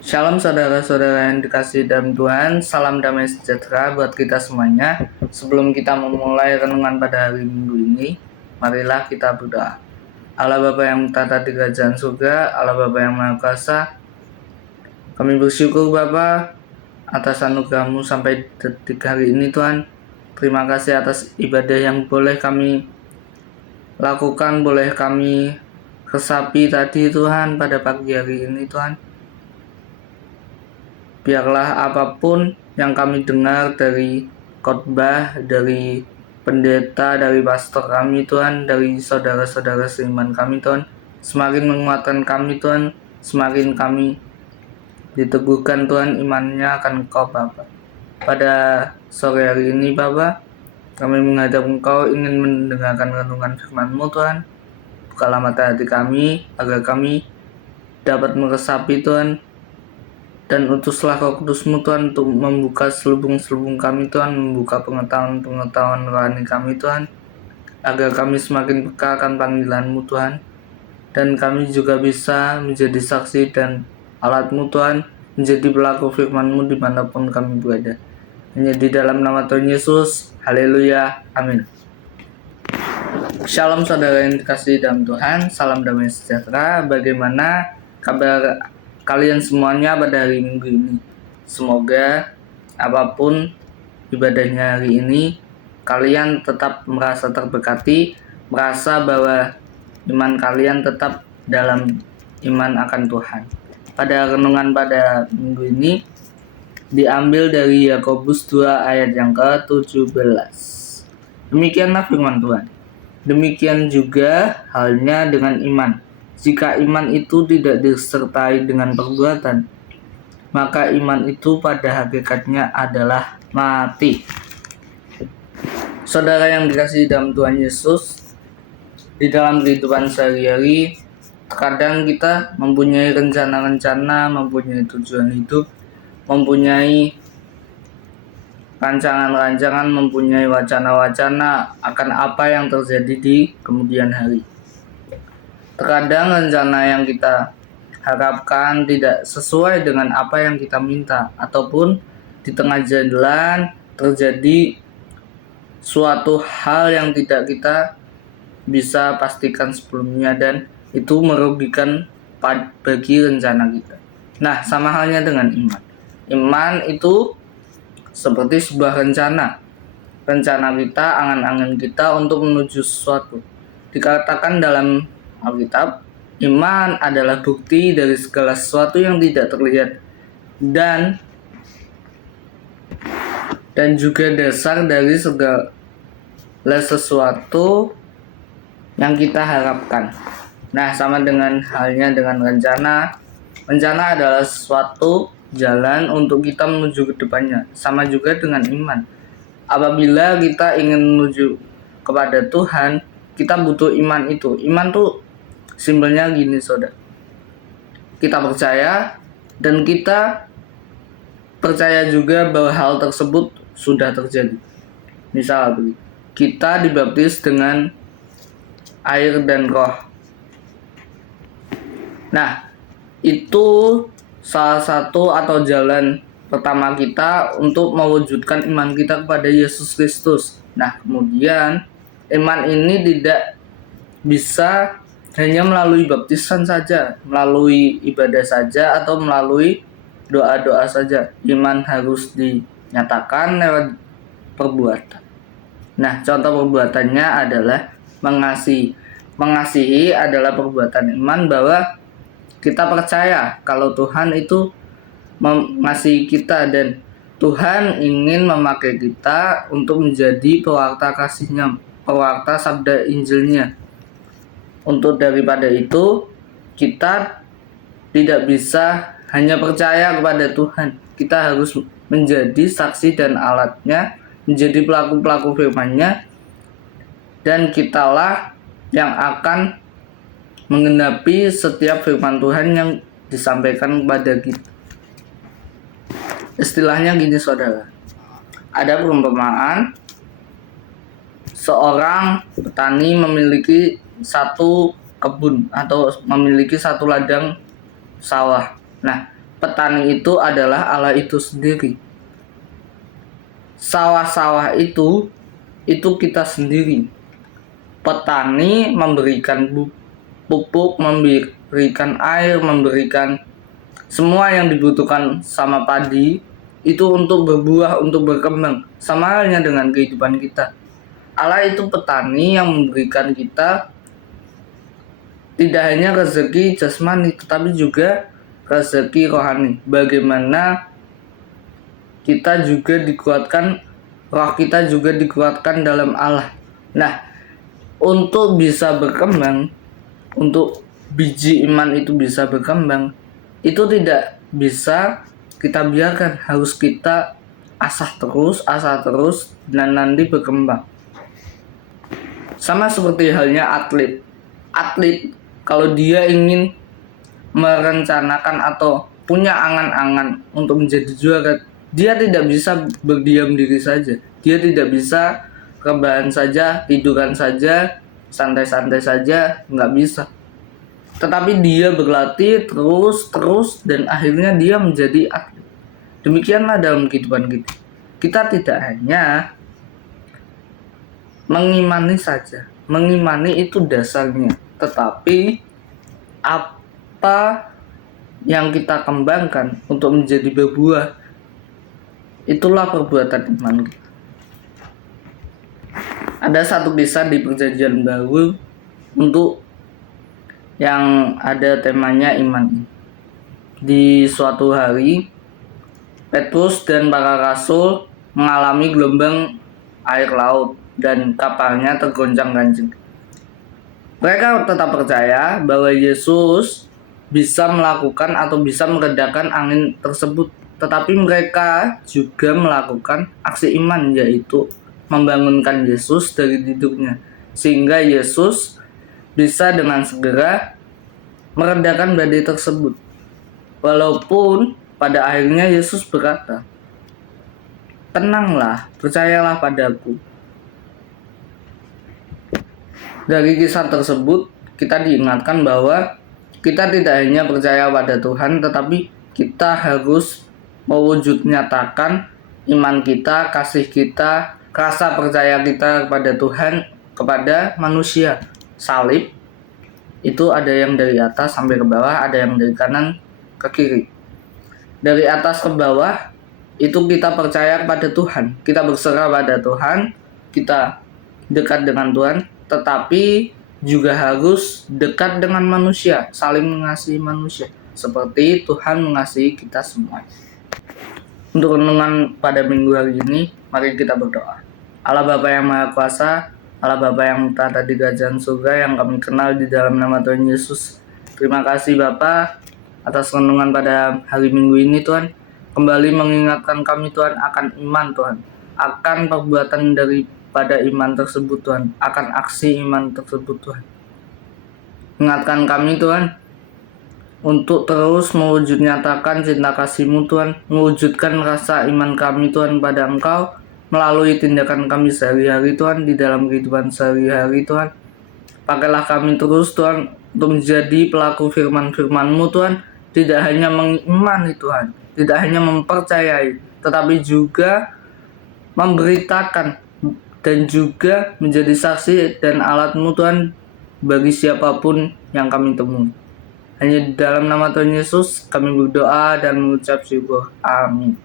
Shalom saudara-saudara yang dikasihi dalam Tuhan, salam damai sejahtera buat kita semuanya. Sebelum kita memulai renungan pada hari Minggu ini, marilah kita berdoa. Allah Bapa yang tata di kerajaan surga, Allah Bapa yang Maha Kuasa, kami bersyukur Bapa atas anugerah-Mu sampai detik hari ini Tuhan. Terima kasih atas ibadah yang boleh kami lakukan, boleh kami resapi tadi Tuhan pada pagi hari ini Tuhan. Biarlah apapun yang kami dengar dari khotbah, dari pendeta, dari pastor kami Tuhan, dari saudara-saudara seiman kami Tuhan, semakin menguatkan kami Tuhan, semakin kami diteguhkan Tuhan imannya akan Engkau Bapa. Pada sore hari ini Bapa, kami menghadap Engkau ingin mendengarkan renungan firman-Mu Tuhan. Bukalah mata hati kami agar kami dapat meresapi Tuhan, dan utuslah Roh Kudus-Mu Tuhan untuk membuka selubung-selubung kami Tuhan, membuka pengetahuan-pengetahuan rohani kami Tuhan, agar kami semakin peka akan panggilan-Mu Tuhan, dan kami juga bisa menjadi saksi dan alat-Mu Tuhan, menjadi pelaku firman-Mu dimanapun kami berada. Hanya di dalam nama Tuhan Yesus, haleluya, amin. Shalom saudara yang dikasihi dalam Tuhan, salam damai sejahtera. Bagaimana kabar kalian semuanya pada hari Minggu ini? Semoga apapun ibadahnya hari ini, kalian tetap merasa terberkati, merasa bahwa iman kalian tetap dalam iman akan Tuhan. Pada renungan pada minggu ini diambil dari Yakobus 2 ayat yang ke-17. Demikianlah firman Tuhan. Demikian juga halnya dengan iman. Jika iman itu tidak disertai dengan perbuatan, maka iman itu pada hakikatnya adalah mati. Saudara yang dikasihi dalam Tuhan Yesus, di dalam kehidupan sehari-hari, terkadang kita mempunyai rencana-rencana, mempunyai tujuan hidup, mempunyai rancangan-rancangan, mempunyai wacana-wacana akan apa yang terjadi di kemudian hari. Terkadang rencana yang kita harapkan tidak sesuai dengan apa yang kita minta, ataupun di tengah jalan terjadi suatu hal yang tidak kita bisa pastikan sebelumnya, dan itu merugikan bagi rencana kita. Nah, sama halnya dengan iman. Iman itu seperti sebuah rencana kita, angan-angan kita untuk menuju sesuatu. Dikatakan dalam Alkitab, iman adalah bukti dari segala sesuatu yang tidak terlihat, dan juga dasar dari segala sesuatu yang kita harapkan. Nah, sama dengan halnya dengan rencana. Rencana adalah suatu jalan untuk kita menuju ke depannya. Sama juga dengan iman. Apabila kita ingin menuju kepada Tuhan, kita butuh iman itu. Iman tuh simpelnya gini, saudara. Kita percaya, dan kita percaya juga bahwa hal tersebut sudah terjadi. Misal, kita dibaptis dengan air dan roh. Nah, itu salah satu atau jalan pertama kita untuk mewujudkan iman kita kepada Yesus Kristus. Nah, kemudian iman ini tidak bisa hanya melalui baptisan saja, melalui ibadah saja, atau melalui doa-doa saja. Iman harus dinyatakan lewat perbuatan. Nah, contoh perbuatannya adalah mengasihi. Mengasihi adalah perbuatan iman, bahwa kita percaya kalau Tuhan itu mengasihi kita, dan Tuhan ingin memakai kita untuk menjadi pewarta kasih-Nya, pewarta sabda Injil-Nya. Untuk daripada itu, kita tidak bisa hanya percaya kepada Tuhan. Kita harus menjadi saksi dan alatnya, menjadi pelaku-pelaku firman-Nya, dan kitalah yang akan menggenapi setiap firman Tuhan yang disampaikan kepada kita. Istilahnya gini, saudara. Ada perumpamaan, seorang petani memiliki satu kebun atau memiliki satu ladang sawah. Nah, petani itu adalah Allah itu sendiri. Sawah-sawah itu kita sendiri. Petani memberikan pupuk, memberikan air, memberikan semua yang dibutuhkan sama padi itu untuk berbuah, untuk berkembang. Sama halnya dengan kehidupan kita. Allah itu petani yang memberikan kita tidak hanya rezeki jasmani, tetapi juga rezeki rohani. Bagaimana kita juga dikuatkan, roh kita juga dikuatkan dalam Allah. Nah, untuk bisa berkembang, untuk biji iman itu bisa berkembang, itu tidak bisa kita biarkan, harus kita asah terus, dan nanti berkembang. Sama seperti halnya atlet. Atlet kalau dia ingin merencanakan atau punya angan-angan untuk menjadi juara, dia tidak bisa berdiam diri saja. Dia tidak bisa rebahan saja, tiduran saja, santai-santai saja, nggak bisa. Tetapi dia berlatih terus, dan akhirnya dia menjadi atlet. Demikianlah dalam kehidupan kita. Kita tidak hanya mengimani saja. Mengimani itu dasarnya. Tetapi apa yang kita kembangkan untuk menjadi berbuah, itulah perbuatan iman kita. Ada satu kisah di Perjanjian Baru untuk yang ada temanya iman. Di suatu hari, Petrus dan para rasul mengalami gelombang air laut dan kapalnya tergoncang-ganjing. Mereka tetap percaya bahwa Yesus bisa melakukan atau bisa meredakan angin tersebut, tetapi mereka juga melakukan aksi iman, yaitu membangunkan Yesus dari tidurnya, sehingga Yesus bisa dengan segera meredakan badai tersebut. Walaupun pada akhirnya Yesus berkata, "Tenanglah, percayalah padaku." Dari kisah tersebut kita diingatkan bahwa kita tidak hanya percaya pada Tuhan, tetapi kita harus mewujud nyatakan iman kita, kasih kita, rasa percaya kita kepada Tuhan, kepada manusia. Salib itu ada yang dari atas sampai ke bawah, ada yang dari kanan ke kiri. Dari atas ke bawah itu kita percaya kepada Tuhan, kita berserah pada Tuhan, kita dekat dengan Tuhan, tetapi juga harus dekat dengan manusia, saling mengasihi manusia, seperti Tuhan mengasihi kita semua. Untuk renungan pada minggu hari ini, mari kita berdoa. Allah Bapa yang Maha Kuasa, Allah Bapa yang berada di kerajaan surga yang kami kenal di dalam nama Tuhan Yesus. Terima kasih Bapa atas renungan pada hari Minggu ini Tuhan. Kembali mengingatkan kami Tuhan akan iman Tuhan, akan perbuatan daripada iman tersebut Tuhan, akan aksi iman tersebut Tuhan. Ingatkan kami Tuhan untuk terus mewujud nyatakan cinta kasih-Mu Tuhan, mewujudkan rasa iman kami Tuhan pada Engkau melalui tindakan kami sehari-hari Tuhan, di dalam kehidupan sehari-hari Tuhan. Pakailah kami terus Tuhan untuk menjadi pelaku firman-Mu Tuhan, tidak hanya mengimani Tuhan, tidak hanya mempercayai, tetapi juga memberitakan dan juga menjadi saksi dan alat-Mu Tuhan bagi siapapun yang kami temui. Hanya di dalam nama Tuhan Yesus kami berdoa dan mengucap syukur. Amin.